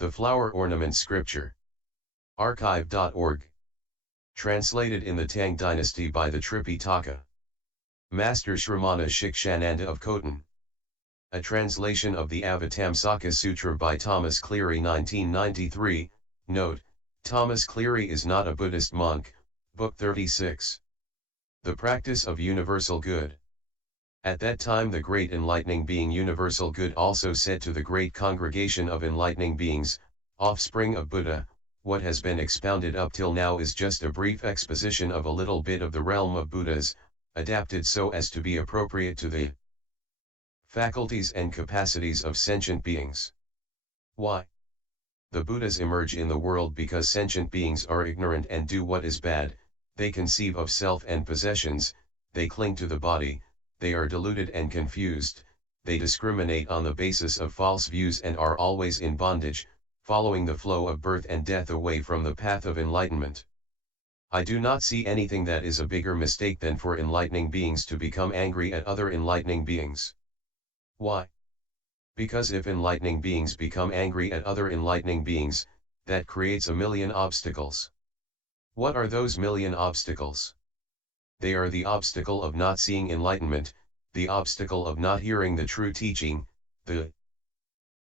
The Flower Ornament Scripture. Archive.org. Translated in the Tang Dynasty by the Tripitaka. Master Shramana Shikshananda of Khotan. A translation of the Avatamsaka-Sutra by Thomas Cleary 1993, note, Thomas Cleary is not a Buddhist monk, Book 36. The Practice of Universal Good. At that time the great enlightening being Universal Good also said to the great congregation of enlightening beings, offspring of Buddha, what has been expounded up till now is just a brief exposition of a little bit of the realm of Buddhas, adapted so as to be appropriate to the faculties and capacities of sentient beings. Why? The Buddhas emerge in the world because sentient beings are ignorant and do what is bad, they conceive of self and possessions, they cling to the body, they are deluded and confused, they discriminate on the basis of false views and are always in bondage, following the flow of birth and death away from the path of enlightenment. I do not see anything that is a bigger mistake than for enlightening beings to become angry at other enlightening beings. Why? Because if enlightening beings become angry at other enlightening beings, that creates a million obstacles. What are those million obstacles? They are the obstacle of not seeing enlightenment, the obstacle of not hearing the true teaching, the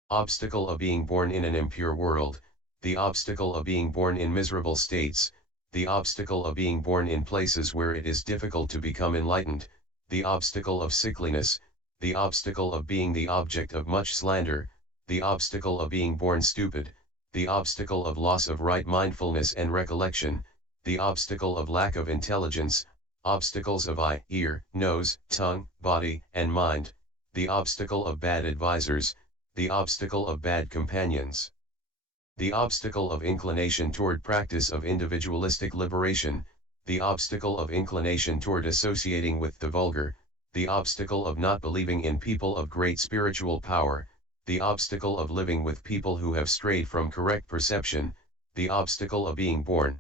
obstacle of being born in an impure world, the obstacle of being born in miserable states, the obstacle of being born in places where it is difficult to become enlightened, the obstacle of sickliness, the obstacle of being the object of much slander, the obstacle of being born stupid, the obstacle of loss of right mindfulness and recollection, the obstacle of lack of intelligence, obstacles of eye, ear, nose, tongue, body, and mind, the obstacle of bad advisors, the obstacle of bad companions, the obstacle of inclination toward practice of individualistic liberation, the obstacle of inclination toward associating with the vulgar, the obstacle of not believing in people of great spiritual power, the obstacle of living with people who have strayed from correct perception, the obstacle of being born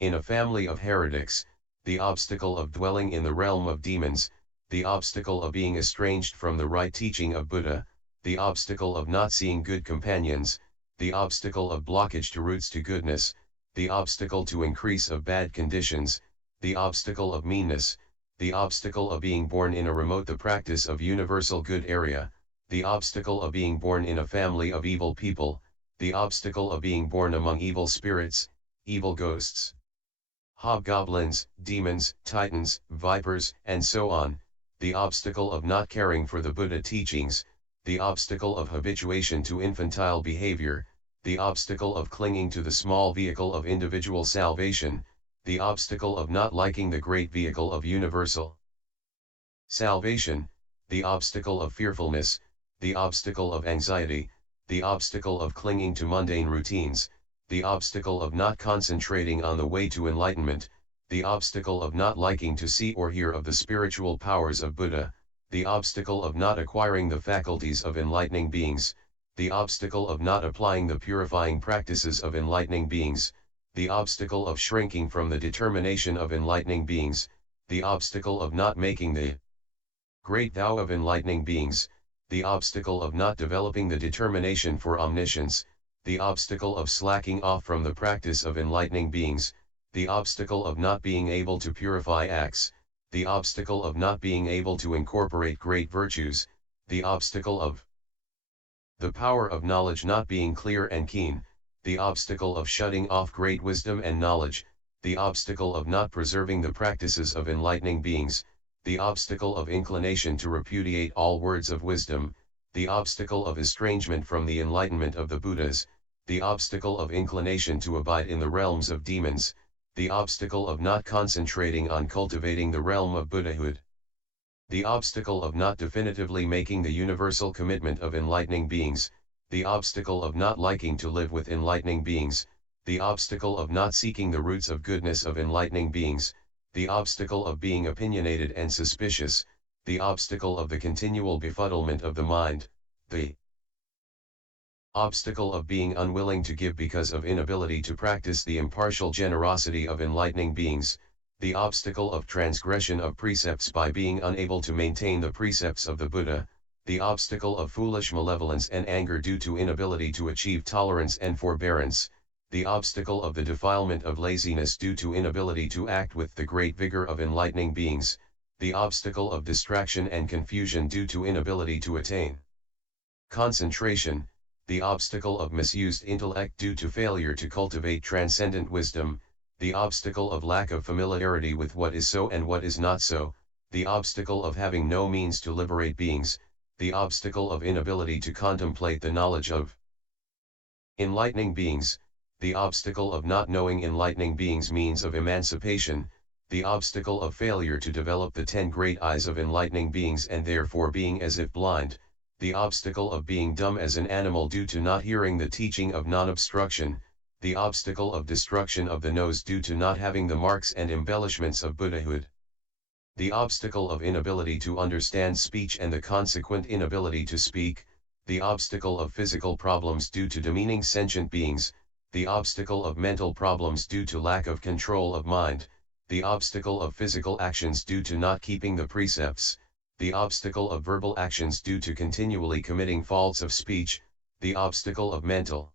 in a family of heretics, the obstacle of dwelling in the realm of demons, the obstacle of being estranged from the right teaching of Buddha, the obstacle of not seeing good companions, the obstacle of blockage to roots to goodness, the obstacle to increase of bad conditions, the obstacle of meanness, the obstacle of being born in a remote the practice of universal good area, the obstacle of being born in a family of evil people, the obstacle of being born among evil spirits, evil ghosts, hobgoblins, demons, titans, vipers, and so on, the obstacle of not caring for the Buddha teachings, the obstacle of habituation to infantile behavior, the obstacle of clinging to the small vehicle of individual salvation, the obstacle of not liking the great vehicle of universal salvation, the obstacle of fearfulness, the obstacle of anxiety, the obstacle of clinging to mundane routines, the obstacle of not concentrating on the way to enlightenment, the obstacle of not liking to see or hear of the spiritual powers of Buddha, the obstacle of not acquiring the faculties of enlightening beings, the obstacle of not applying the purifying practices of enlightening beings, the obstacle of shrinking from the determination of enlightening beings, the obstacle of not making the great vow of enlightening beings, the obstacle of not developing the determination for omniscience, the obstacle of slacking off from the practice of enlightening beings, the obstacle of not being able to purify acts, the obstacle of not being able to incorporate great virtues, the obstacle of the power of knowledge not being clear and keen, the obstacle of shutting off great wisdom and knowledge, the obstacle of not preserving the practices of enlightening beings, the obstacle of inclination to repudiate all words of wisdom, the obstacle of estrangement from the enlightenment of the Buddhas, the obstacle of inclination to abide in the realms of demons, the obstacle of not concentrating on cultivating the realm of Buddhahood, the obstacle of not definitively making the universal commitment of enlightening beings, the obstacle of not liking to live with enlightening beings, the obstacle of not seeking the roots of goodness of enlightening beings, the obstacle of being opinionated and suspicious, the obstacle of the continual befuddlement of the mind, the obstacle of being unwilling to give because of inability to practice the impartial generosity of enlightening beings, the obstacle of transgression of precepts by being unable to maintain the precepts of the Buddha, the obstacle of foolish malevolence and anger due to inability to achieve tolerance and forbearance, the obstacle of the defilement of laziness due to inability to act with the great vigor of enlightening beings, the obstacle of distraction and confusion due to inability to attain concentration, the obstacle of misused intellect due to failure to cultivate transcendent wisdom, the obstacle of lack of familiarity with what is so and what is not so, the obstacle of having no means to liberate beings, the obstacle of inability to contemplate the knowledge of enlightening beings, the obstacle of not knowing enlightening beings' means of emancipation, the obstacle of failure to develop the 10 great eyes of enlightening beings and therefore being as if blind, the obstacle of being dumb as an animal due to not hearing the teaching of non-obstruction, the obstacle of destruction of the nose due to not having the marks and embellishments of Buddhahood, the obstacle of inability to understand speech and the consequent inability to speak, the obstacle of physical problems due to demeaning sentient beings, the obstacle of mental problems due to lack of control of mind, the obstacle of physical actions due to not keeping the precepts, the obstacle of verbal actions due to continually committing faults of speech, the obstacle of mental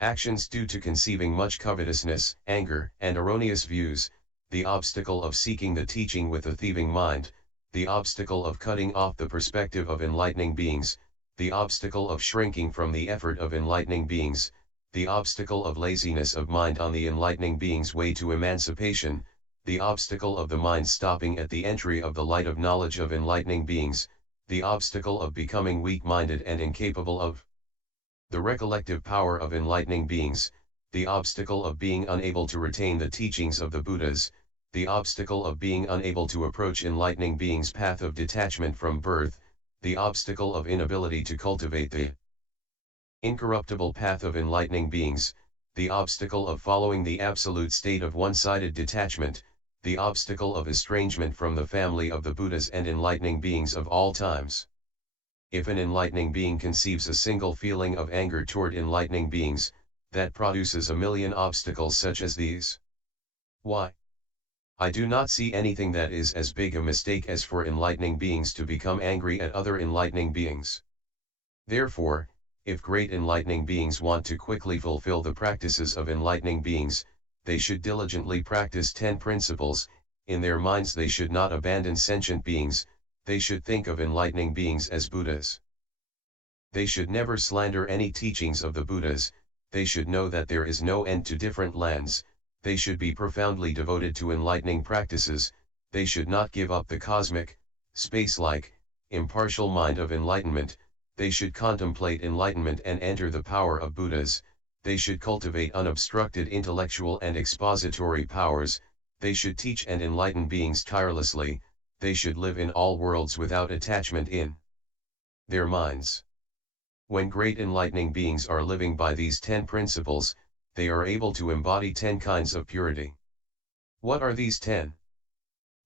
actions due to conceiving much covetousness, anger, and erroneous views, the obstacle of seeking the teaching with a thieving mind, the obstacle of cutting off the perspective of enlightening beings, the obstacle of shrinking from the effort of enlightening beings, the obstacle of laziness of mind on the enlightening being's way to emancipation, the obstacle of the mind stopping at the entry of the light of knowledge of enlightening beings, the obstacle of becoming weak-minded and incapable of the recollective power of enlightening beings, the obstacle of being unable to retain the teachings of the Buddhas, the obstacle of being unable to approach enlightening beings' path of detachment from birth, the obstacle of inability to cultivate the incorruptible path of enlightening beings, the obstacle of following the absolute state of one-sided detachment, the obstacle of estrangement from the family of the Buddhas and enlightening beings of all times. If an enlightening being conceives a single feeling of anger toward enlightening beings, that produces a million obstacles such as these. Why? I do not see anything that is as big a mistake as for enlightening beings to become angry at other enlightening beings. Therefore, if great enlightening beings want to quickly fulfill the practices of enlightening beings, they should diligently practice 10 principles. In their minds they should not abandon sentient beings, they should think of enlightening beings as Buddhas. They should never slander any teachings of the Buddhas, they should know that there is no end to different lands, they should be profoundly devoted to enlightening practices, they should not give up the cosmic, space-like, impartial mind of enlightenment, they should contemplate enlightenment and enter the power of Buddhas, they should cultivate unobstructed intellectual and expository powers, they should teach and enlighten beings tirelessly, they should live in all worlds without attachment in their minds. When great enlightening beings are living by these 10 principles, they are able to embody 10 kinds of purity. What are these 10?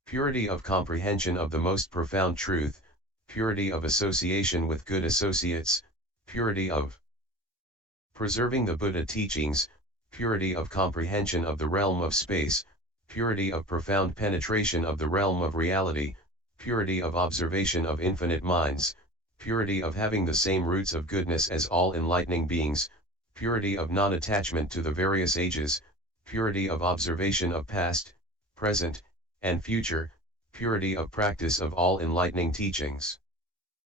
Purity of comprehension of the most profound truth, purity of association with good associates, purity of preserving the Buddha teachings, purity of comprehension of the realm of space, purity of profound penetration of the realm of reality, purity of observation of infinite minds, purity of having the same roots of goodness as all enlightening beings, purity of non-attachment to the various ages, purity of observation of past, present, and future, purity of practice of all enlightening teachings.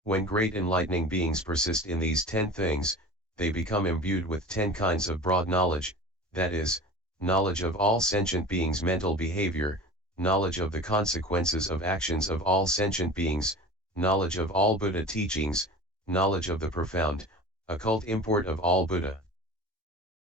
When great enlightening beings persist in these 10 things, they become imbued with 10 kinds of broad knowledge, that is, knowledge of all sentient beings' mental behavior, knowledge of the consequences of actions of all sentient beings, knowledge of all Buddha teachings, knowledge of the profound, occult import of all Buddha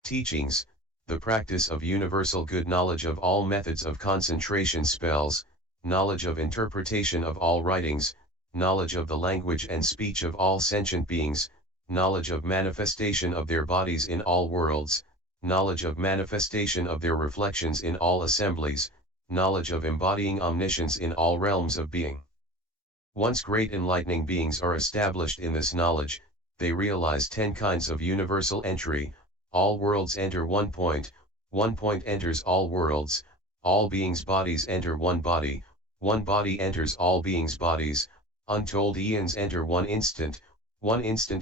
teachings, the practice of universal good knowledge of all methods of concentration spells, knowledge of interpretation of all writings, knowledge of the language and speech of all sentient beings, knowledge of manifestation of their bodies in all worlds, knowledge of manifestation of their reflections in all assemblies, knowledge of embodying omniscience in all realms of being. Once great enlightening beings are established in this knowledge, they realize 10 kinds of universal entry, all worlds enter one point enters all worlds, all beings' bodies enter one body enters all beings' bodies, untold eons enter one instant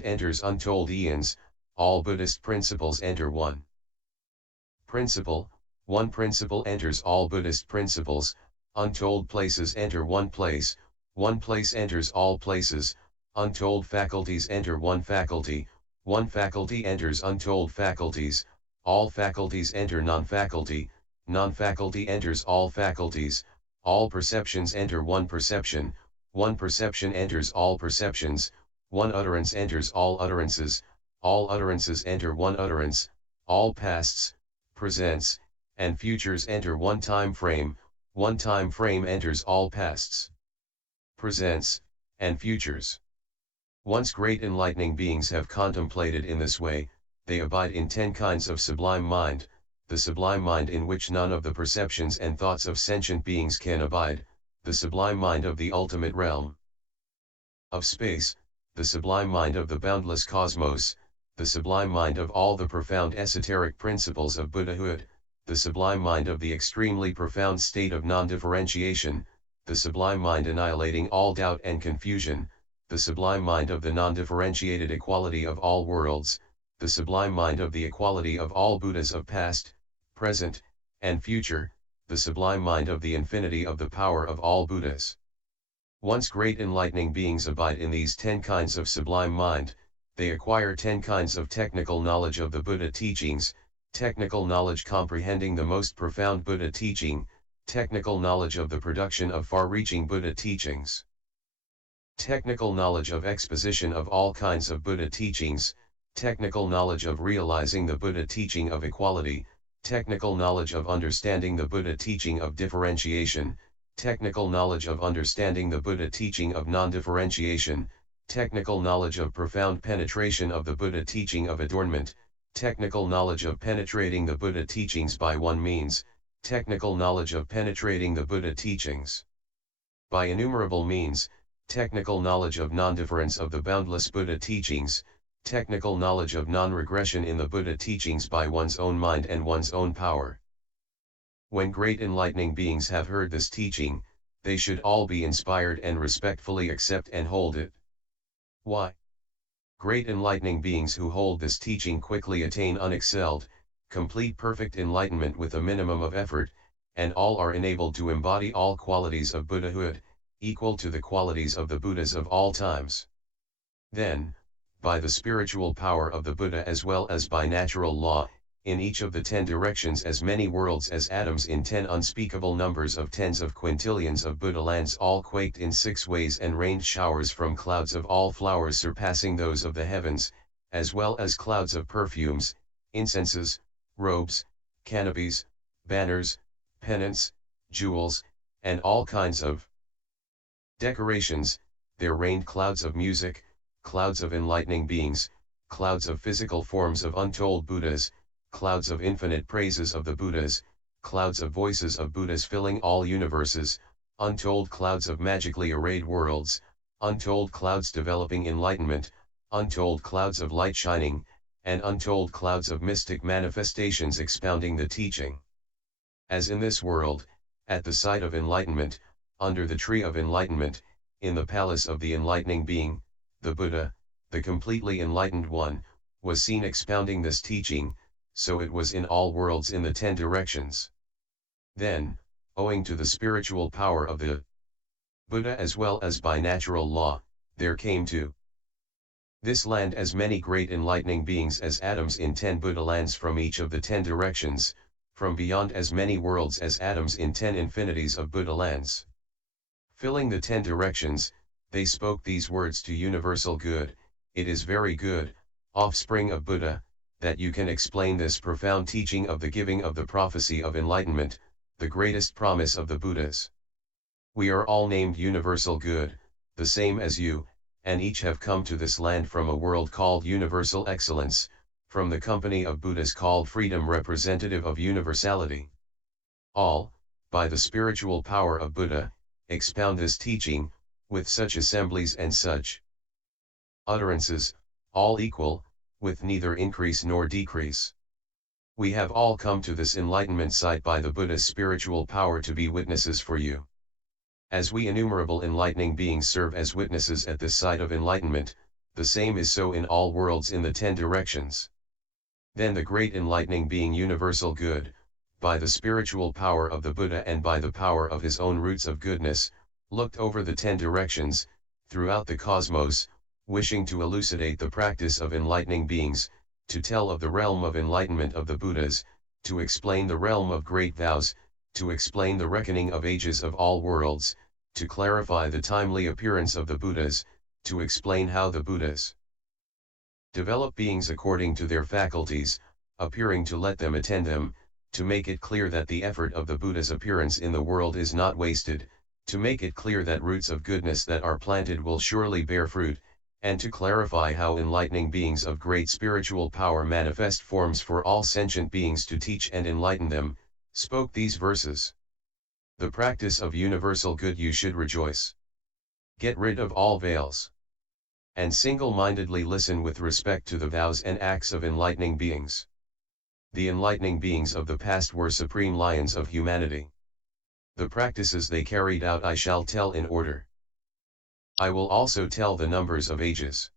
enters untold eons, all Buddhist principles enter one principle, one principle enters all Buddhist principles, untold places enter one place enters all places, untold faculties enter one faculty enters untold faculties, all faculties enter non-faculty enters all faculties, all perceptions enter one perception enters all perceptions, one utterance enters all utterances enter one utterance, all pasts, presents, and futures enter one time frame enters all pasts, presents, and futures. Once great enlightening beings have contemplated in this way, they abide in 10 kinds of sublime mind, the sublime mind in which none of the perceptions and thoughts of sentient beings can abide, the sublime mind of the ultimate realm of space, the sublime mind of the boundless cosmos, the sublime mind of all the profound esoteric principles of Buddhahood, the sublime mind of the extremely profound state of non-differentiation, the sublime mind annihilating all doubt and confusion, the sublime mind of the non-differentiated equality of all worlds, the sublime mind of the equality of all Buddhas of past, present, and future, the sublime mind of the infinity of the power of all Buddhas. Once great enlightening beings abide in these 10 kinds of sublime mind, they acquire 10 kinds of technical knowledge of the Buddha teachings, technical knowledge comprehending the most profound Buddha teaching, technical knowledge of the production of far-reaching Buddha teachings, technical knowledge of exposition of all kinds of Buddha teachings, technical knowledge of realizing the Buddha teaching of equality, technical knowledge of understanding the Buddha teaching of differentiation, technical knowledge of understanding the Buddha teaching of non-differentiation, technical knowledge of profound penetration of the Buddha teaching of adornment, technical knowledge of penetrating the Buddha teachings by one means, technical knowledge of penetrating the Buddha teachings by innumerable means, technical knowledge of non-difference of the boundless Buddha teachings, technical knowledge of non-regression in the Buddha teachings by one's own mind and one's own power. When great enlightening beings have heard this teaching, they should all be inspired and respectfully accept and hold it. Why? Great enlightening beings who hold this teaching quickly attain unexcelled, complete perfect enlightenment with a minimum of effort, and all are enabled to embody all qualities of Buddhahood, equal to the qualities of the Buddhas of all times. Then, by the spiritual power of the Buddha as well as by natural law, in each of the 10 directions as many worlds as atoms in 10 unspeakable numbers of tens of quintillions of Buddha lands all quaked in 6 ways and rained showers from clouds of all flowers surpassing those of the heavens, as well as clouds of perfumes, incenses, robes, canopies, banners, pennants, jewels, and all kinds of decorations. There rained clouds of music, clouds of enlightening beings, clouds of physical forms of untold Buddhas, clouds of infinite praises of the Buddhas, clouds of voices of Buddhas filling all universes, untold clouds of magically arrayed worlds, untold clouds developing enlightenment, untold clouds of light shining, and untold clouds of mystic manifestations expounding the teaching. As in this world, at the site of enlightenment, under the tree of enlightenment, in the palace of the enlightening being, the Buddha, the completely enlightened one, was seen expounding this teaching, so it was in all worlds in the 10 directions. Then, owing to the spiritual power of the Buddha as well as by natural law, there came to this land as many great enlightening beings as atoms in 10 Buddha lands from each of the 10 directions, from beyond as many worlds as atoms in 10 infinities of Buddha lands. Filling the 10 directions, they spoke these words to universal good: it is very good, offspring of Buddha, that you can explain this profound teaching of the giving of the prophecy of enlightenment, the greatest promise of the Buddhas. We are all named universal good, the same as you, and each have come to this land from a world called universal excellence, from the company of Buddhas called freedom representative of universality. All, by the spiritual power of Buddha, expound this teaching, with such assemblies and such utterances, all equal, with neither increase nor decrease. We have all come to this enlightenment site by the Buddha's spiritual power to be witnesses for you. As we innumerable enlightening beings serve as witnesses at this site of enlightenment, the same is so in all worlds in the 10 directions. Then the great enlightening being universal good, by the spiritual power of the Buddha and by the power of his own roots of goodness, looked over the 10 directions, throughout the cosmos, wishing to elucidate the practice of enlightening beings, to tell of the realm of enlightenment of the Buddhas, to explain the realm of great vows, to explain the reckoning of ages of all worlds, to clarify the timely appearance of the Buddhas, to explain how the Buddhas develop beings according to their faculties, appearing to let them attend them, to make it clear that the effort of the Buddha's appearance in the world is not wasted, to make it clear that roots of goodness that are planted will surely bear fruit, and to clarify how enlightening beings of great spiritual power manifest forms for all sentient beings to teach and enlighten them, spoke these verses. The practice of universal good you should rejoice. Get rid of all veils. And single-mindedly listen with respect to the vows and acts of enlightening beings. The enlightening beings of the past were supreme lions of humanity. The practices they carried out I shall tell in order. I will also tell the numbers of ages,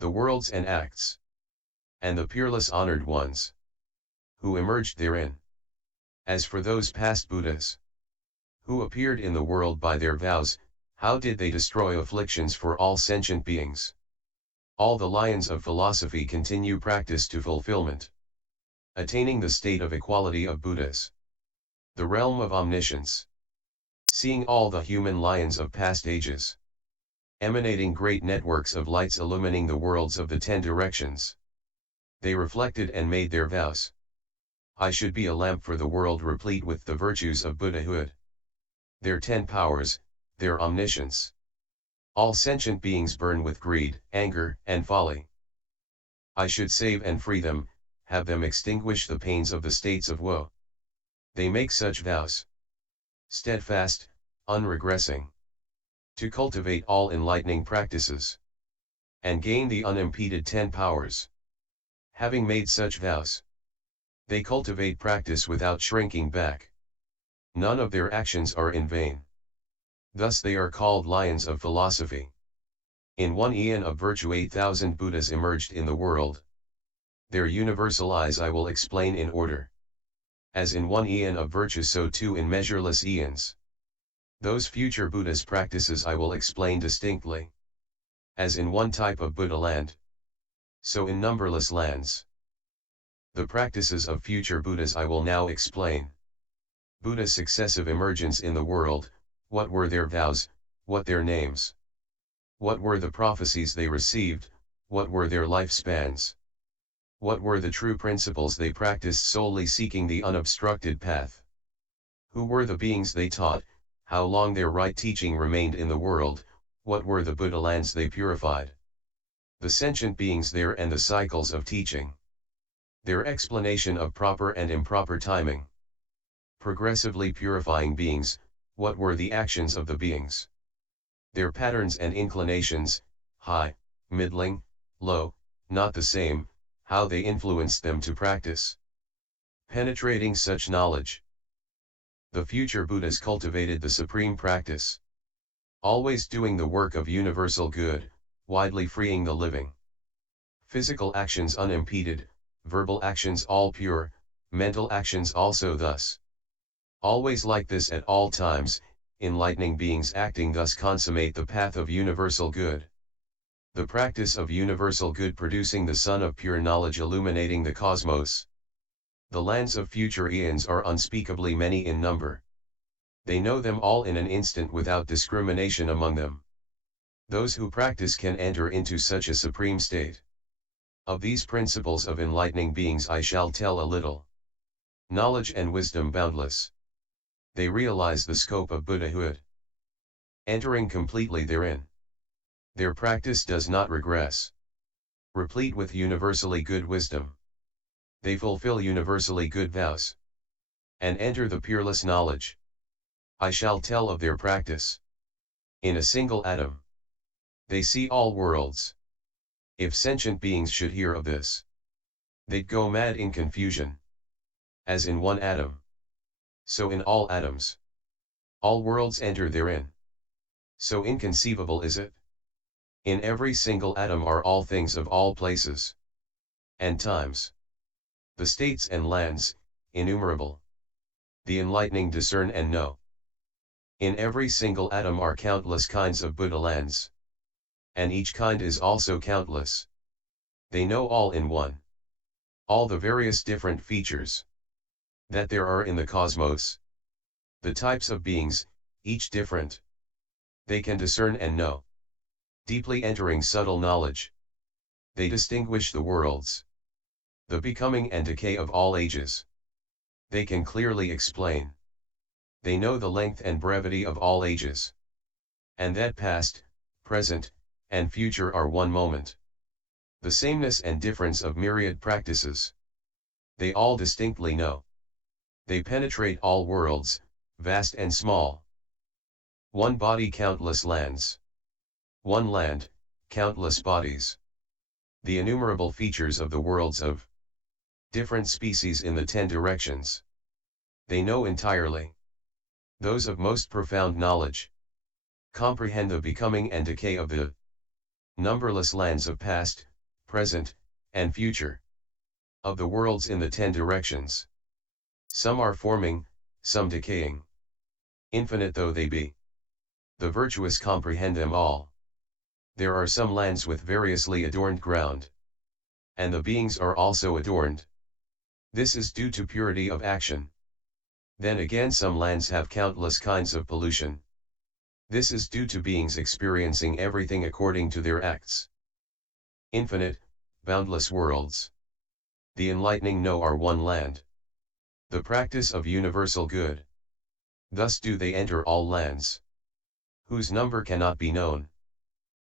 the worlds and acts, and the peerless honored ones, who emerged therein. As for those past Buddhas, who appeared in the world by their vows, how did they destroy afflictions for all sentient beings? All the lions of philosophy continue practice to fulfillment, attaining the state of equality of Buddhas, the realm of omniscience. Seeing all the human lions of past ages, emanating great networks of lights illumining the worlds of the 10 directions, they reflected and made their vows. I should be a lamp for the world replete with the virtues of Buddhahood, their 10 powers, their omniscience. All sentient beings burn with greed, anger, and folly. I should save and free them, have them extinguish the pains of the states of woe. They make such vows, steadfast, unregressing, to cultivate all enlightening practices, and gain the unimpeded 10 powers. Having made such vows, they cultivate practice without shrinking back. None of their actions are in vain. Thus they are called lions of philosophy. In one eon of virtue 8,000 Buddhas emerged in the world. Their universal eyes I will explain in order. As in one eon of virtue so too in measureless eons. Those future Buddhas' practices I will explain distinctly. As in one type of Buddha land, so in numberless lands. The practices of future Buddhas I will now explain. Buddha's successive emergence in the world, what were their vows, what their names? What were the prophecies they received, what were their lifespans? What were the true principles they practiced solely seeking the unobstructed path? Who were the beings they taught, how long their right teaching remained in the world, what were the Buddha lands they purified? The sentient beings there and the cycles of teaching. Their explanation of proper and improper timing. Progressively purifying beings, what were the actions of the beings? Their patterns and inclinations, high, middling, low, not the same, how they influenced them to practice. Penetrating such knowledge, the future Buddhas cultivated the supreme practice. Always doing the work of universal good, widely freeing the living. Physical actions unimpeded, verbal actions all pure, mental actions also thus. Always like this at all times, enlightening beings acting thus consummate the path of universal good. The practice of universal good producing the sun of pure knowledge illuminating the cosmos. The lands of future eons are unspeakably many in number. They know them all in an instant without discrimination among them. Those who practice can enter into such a supreme state. Of these principles of enlightening beings I shall tell a little. Knowledge and wisdom boundless. They realize the scope of Buddhahood, entering completely therein. Their practice does not regress. Replete with universally good wisdom. They fulfill universally good vows, and enter the peerless knowledge. I shall tell of their practice. In a single atom, they see all worlds. If sentient beings should hear of this, they'd go mad in confusion. As in one atom, so in all atoms. All worlds enter therein. So inconceivable is it. In every single atom are all things of all places and times. The states and lands, innumerable. The enlightening discern and know. In every single atom are countless kinds of Buddha lands. And each kind is also countless. They know all in one. All the various different features that there are in the cosmos. The types of beings, each different. They can discern and know. Deeply entering subtle knowledge. They distinguish the worlds. The becoming and decay of all ages. They can clearly explain. They know the length and brevity of all ages. And that past, present, and future are one moment. The sameness and difference of myriad practices. They all distinctly know. They penetrate all worlds, vast and small. One body, countless lands. One land, countless bodies. The innumerable features of the worlds of different species in the 10 directions. They know entirely. Those of most profound knowledge comprehend the becoming and decay of the numberless lands of past, present, and future. Of the worlds in the 10 directions. Some are forming, some decaying. Infinite though they be. The virtuous comprehend them all. There are some lands with variously adorned ground. And the beings are also adorned. This is due to purity of action. Then again some lands have countless kinds of pollution. This is due to beings experiencing everything according to their acts. Infinite, boundless worlds. The enlightening know are one land. The practice of universal good. Thus do they enter all lands. Whose number cannot be known.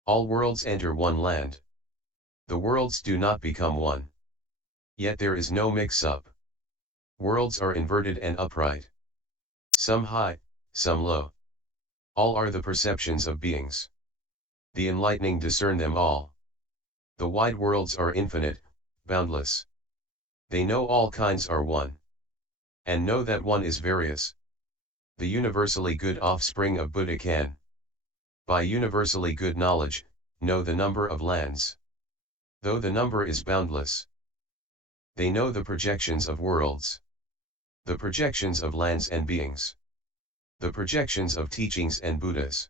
All worlds enter one land. The worlds do not become one. Yet there is no mix-up. Worlds are inverted and upright. Some high, some low. All are the perceptions of beings. The enlightening discern them all. The wide worlds are infinite, boundless. They know all kinds are one. And know that one is various. The universally good offspring of Buddha can, by universally good knowledge, know the number of lands. Though the number is boundless. They know the projections of worlds. The projections of lands and beings. The projections of teachings and Buddhas.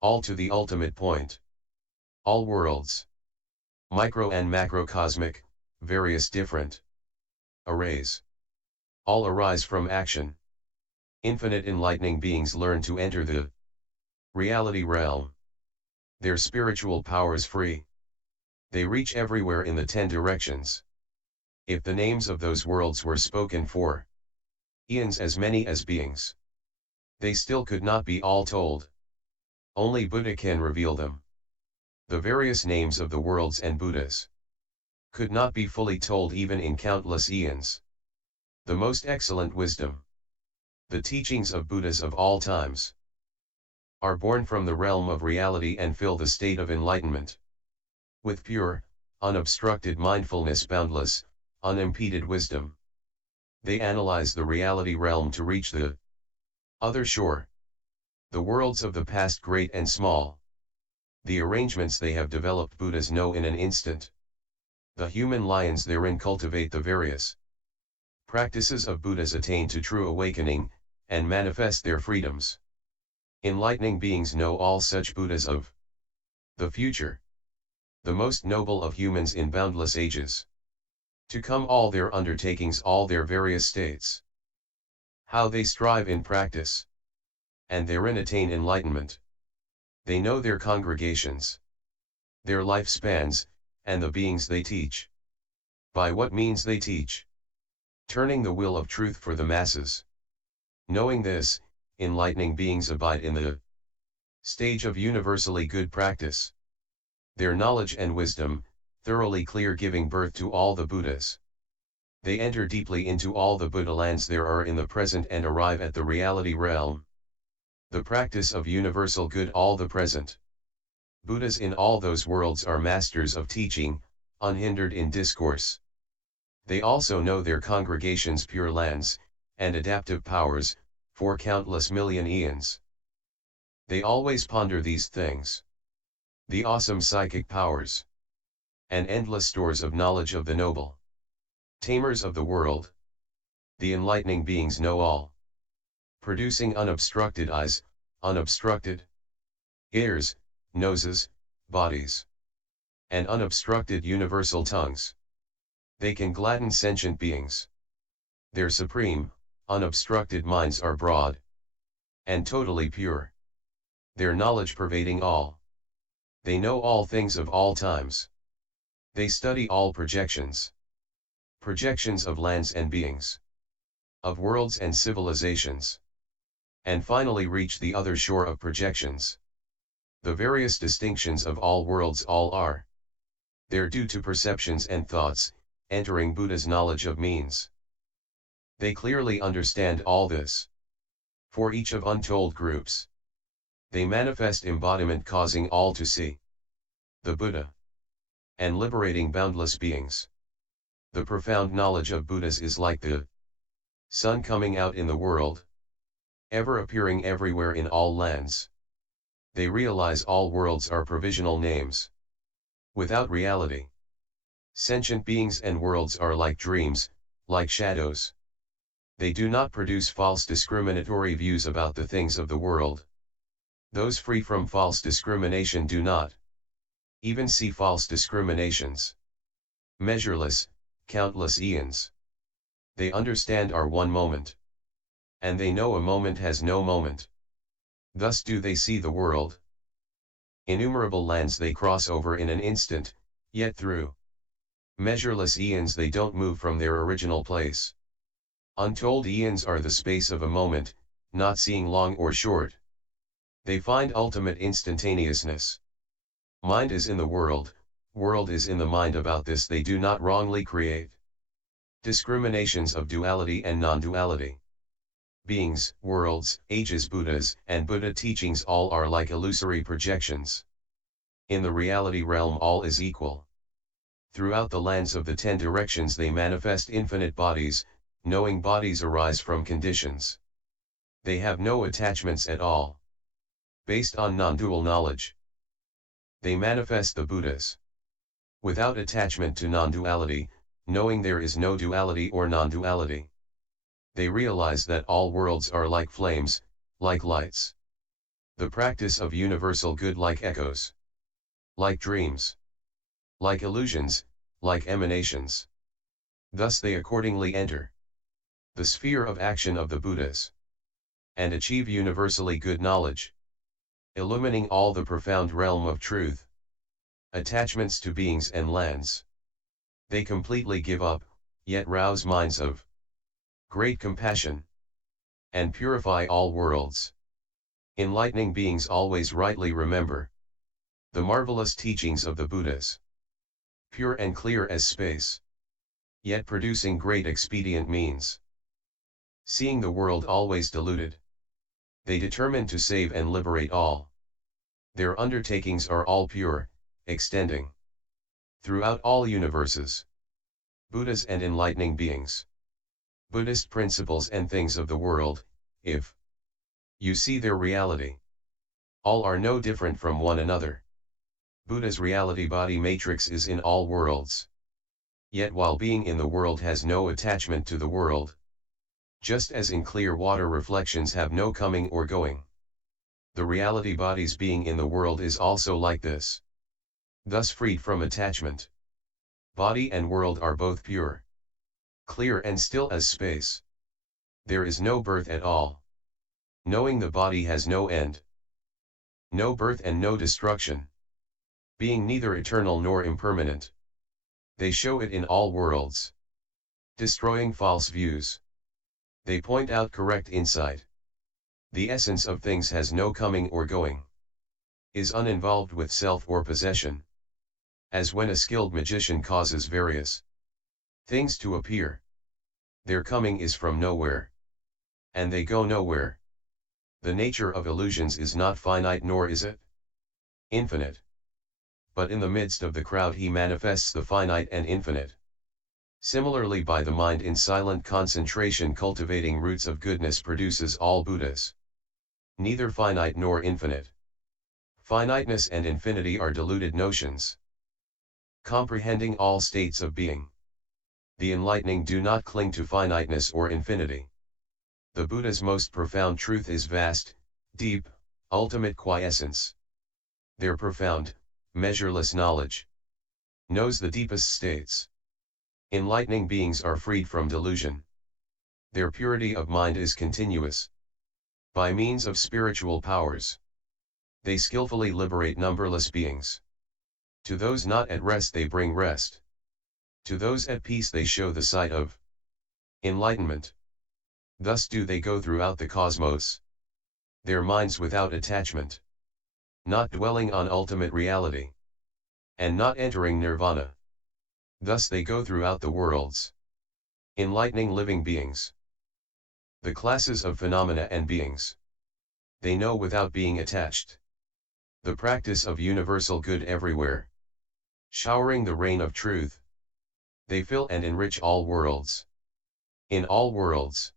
All to the ultimate point. All worlds. Micro and macrocosmic, various different arrays. All arise from action. Infinite enlightening beings learn to enter the reality realm. Their spiritual powers free. They reach everywhere in the 10 directions. If the names of those worlds were spoken for eons as many as beings, they still could not be all told. Only Buddha can reveal them. The various names of the worlds and Buddhas could not be fully told even in countless eons. The most excellent wisdom, the teachings of Buddhas of all times, are born from the realm of reality and fill the state of enlightenment. With pure, unobstructed mindfulness, boundless, unimpeded wisdom. They analyze the reality realm to reach the other shore. The worlds of the past, great and small. The arrangements they have developed Buddhas know in an instant. The human lions therein cultivate the various practices of Buddhas attain to true awakening, and manifest their freedoms. Enlightening beings know all such Buddhas of the future. The most noble of humans in boundless ages. To come all their undertakings, all their various states. How they strive in practice. And therein attain enlightenment. They know their congregations. Their lifespans, and the beings they teach. By what means they teach. Turning the will of truth for the masses. Knowing this, enlightening beings abide in the stage of universally good practice. Their knowledge and wisdom, thoroughly clear, giving birth to all the Buddhas. They enter deeply into all the Buddha lands there are in the present and arrive at the reality realm. The practice of universal good, all the present Buddhas in all those worlds are masters of teaching, unhindered in discourse. They also know their congregations' pure lands, and adaptive powers, for countless million eons. They always ponder these things. The awesome psychic powers. And endless stores of knowledge of the noble. Tamers of the world. The enlightening beings know all. Producing unobstructed eyes, unobstructed ears, noses, bodies. And unobstructed universal tongues. They can gladden sentient beings. Their supreme, unobstructed minds are broad. And totally pure. Their knowledge pervading all. They know all things of all times. They study all projections. Projections of lands and beings. Of worlds and civilizations. And finally reach the other shore of projections. The various distinctions of all worlds all are. They're due to perceptions and thoughts, entering Buddha's knowledge of means. They clearly understand all this. For each of untold groups. They manifest embodiment causing all to see. The Buddha. And liberating boundless beings. The profound knowledge of Buddhas is like the sun coming out in the world. Ever appearing everywhere in all lands. They realize all worlds are provisional names. Without reality. Sentient beings and worlds are like dreams, like shadows. They do not produce false discriminatory views about the things of the world. Those free from false discrimination do not even see false discriminations. Measureless, countless eons. They understand our one moment. And they know a moment has no moment. Thus do they see the world. Innumerable lands they cross over in an instant, yet through measureless eons they don't move from their original place. Untold eons are the space of a moment, not seeing long or short. They find ultimate instantaneousness. Mind is in the world is in the mind. About this they do not wrongly create discriminations of duality and non-duality. Beings, worlds, ages, Buddhas, and Buddha teachings all are like illusory projections. In the reality realm all is equal. Throughout the lands of the 10 directions they manifest infinite bodies, knowing bodies arise from conditions. They have no attachments at all. Based on non-dual knowledge. They manifest the Buddhas. Without attachment to non-duality, knowing there is no duality or non-duality. They realize that all worlds are like flames, like lights. The practice of universal good like echoes. Like dreams. Like illusions, like emanations. Thus they accordingly enter the sphere of action of the Buddhas. And achieve universally good knowledge. Illumining all the profound realm of truth. Attachments to beings and lands. They completely give up, yet rouse minds of great compassion. And purify all worlds. Enlightening beings always rightly remember the marvelous teachings of the Buddhas. Pure and clear as space. Yet producing great expedient means. Seeing the world always deluded. They determine to save and liberate all. Their undertakings are all pure, extending throughout all universes. Buddhas and enlightening beings. Buddhist principles and things of the world, if you see their reality. All are no different from one another. Buddha's reality body matrix is in all worlds. Yet while being in the world has no attachment to the world. Just as in clear water reflections have no coming or going. The reality body's being in the world is also like this. Thus freed from attachment. Body and world are both pure. Clear and still as space. There is no birth at all. Knowing the body has no end. No birth and no destruction. Being neither eternal nor impermanent. They show it in all worlds. Destroying false views. They point out correct insight. The essence of things has no coming or going. Is uninvolved with self or possession. As when a skilled magician causes various things to appear. Their coming is from nowhere. And they go nowhere. The nature of illusions is not finite nor is it infinite. But in the midst of the crowd he manifests the finite and infinite. Similarly, by the mind in silent concentration cultivating roots of goodness produces all Buddhas. Neither finite nor infinite. Finiteness and infinity are deluded notions. Comprehending all states of being. The enlightening do not cling to finiteness or infinity. The Buddha's most profound truth is vast, deep, ultimate quiescence. Their profound, measureless knowledge knows the deepest states. Enlightening beings are freed from delusion. Their purity of mind is continuous. By means of spiritual powers, they skillfully liberate numberless beings. To those not at rest they bring rest. To those at peace they show the sight of enlightenment. Thus do they go throughout the cosmos. Their minds without attachment. Not dwelling on ultimate reality. And not entering nirvana. Thus they go throughout the worlds. Enlightening living beings. The classes of phenomena and beings. They know without being attached. The practice of universal good everywhere. Showering the rain of truth. They fill and enrich all worlds. In all worlds.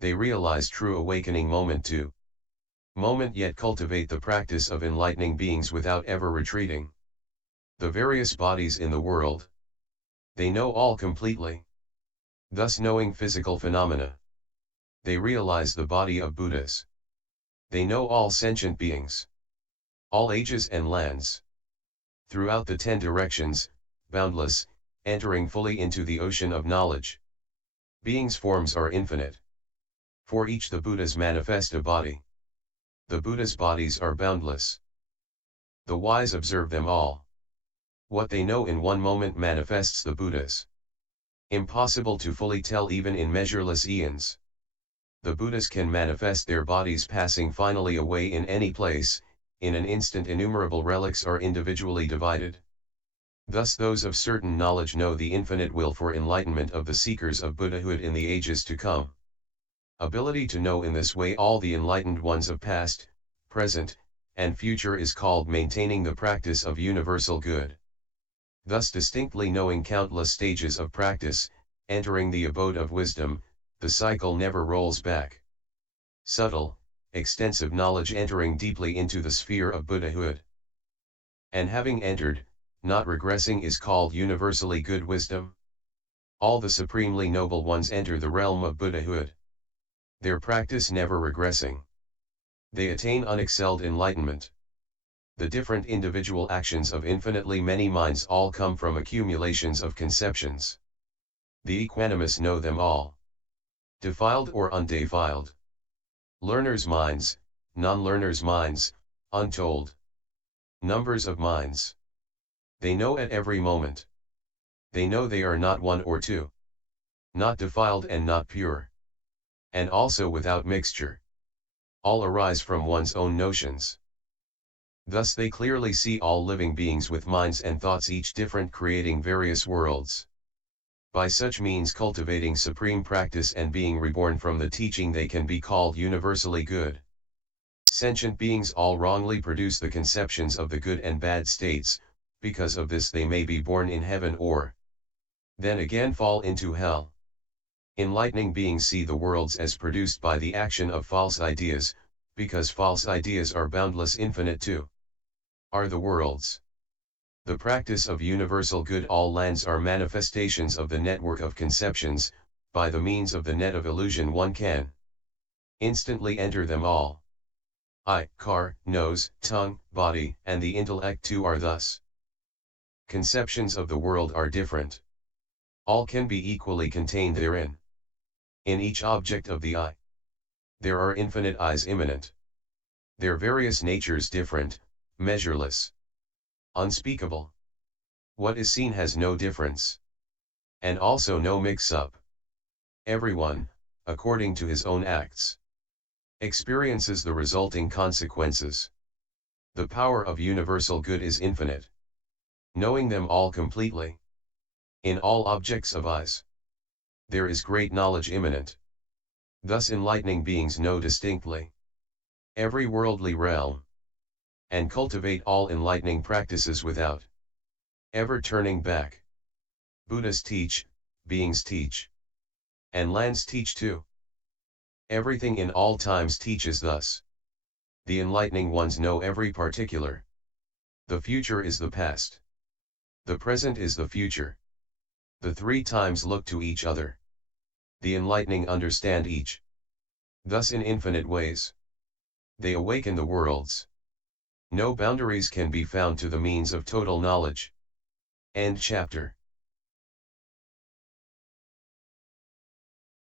They realize true awakening moment to moment, yet cultivate the practice of enlightening beings without ever retreating. The various bodies in the world. They know all completely. Thus knowing physical phenomena. They realize the body of Buddhas. They know all sentient beings. All ages and lands. Throughout the 10 directions, boundless, entering fully into the ocean of knowledge. Beings' forms are infinite. For each the Buddhas manifest a body. The Buddhas' bodies are boundless. The wise observe them all. What they know in one moment manifests the Buddhas. Impossible to fully tell even in measureless eons. The Buddhas can manifest their bodies passing finally away in any place. In an instant innumerable relics are individually divided. Thus those of certain knowledge know the infinite will for enlightenment of the seekers of Buddhahood in the ages to come. Ability to know in this way all the enlightened ones of past, present, and future is called maintaining the practice of universal good. Thus distinctly knowing countless stages of practice, entering the abode of wisdom, the cycle never rolls back. Subtle, extensive knowledge entering deeply into the sphere of Buddhahood. And having entered, not regressing is called universally good wisdom. All the supremely noble ones enter the realm of Buddhahood. Their practice never regressing. They attain unexcelled enlightenment. The different individual actions of infinitely many minds all come from accumulations of conceptions. The equanimous know them all. Defiled or undefiled. Learners' minds, non-learners' minds, untold. Numbers of minds. They know at every moment. They know they are not one or two. Not defiled and not pure. And also without mixture. All arise from one's own notions. Thus they clearly see all living beings with minds and thoughts each different creating various worlds. By such means cultivating supreme practice and being reborn from the teaching they can be called universally good. Sentient beings all wrongly produce the conceptions of the good and bad states, because of this they may be born in heaven or then again fall into hell. Enlightening beings see the worlds as produced by the action of false ideas, because false ideas are boundless infinite too. Are the worlds. The practice of universal good all lands are manifestations of the network of conceptions, by the means of the net of illusion one can instantly enter them all. Eye, car, nose, tongue, body, and the intellect too are thus. Conceptions of the world are different. All can be equally contained therein. In each object of the eye, there are infinite eyes immanent. Their various natures different, measureless, unspeakable. What is seen has no difference. And also no mix-up. Everyone, according to his own acts, experiences the resulting consequences. The power of universal good is infinite. Knowing them all completely. In all objects of eyes, there is great knowledge immanent. Thus enlightening beings know distinctly every worldly realm, and cultivate all enlightening practices without ever turning back. Buddhas teach, beings teach. And lands teach too. Everything in all times teaches thus. The enlightening ones know every particular. The future is the past. The present is the future. The three times look to each other. The enlightening understand each. Thus in infinite ways. They awaken the worlds. No boundaries can be found to the means of total knowledge. End chapter.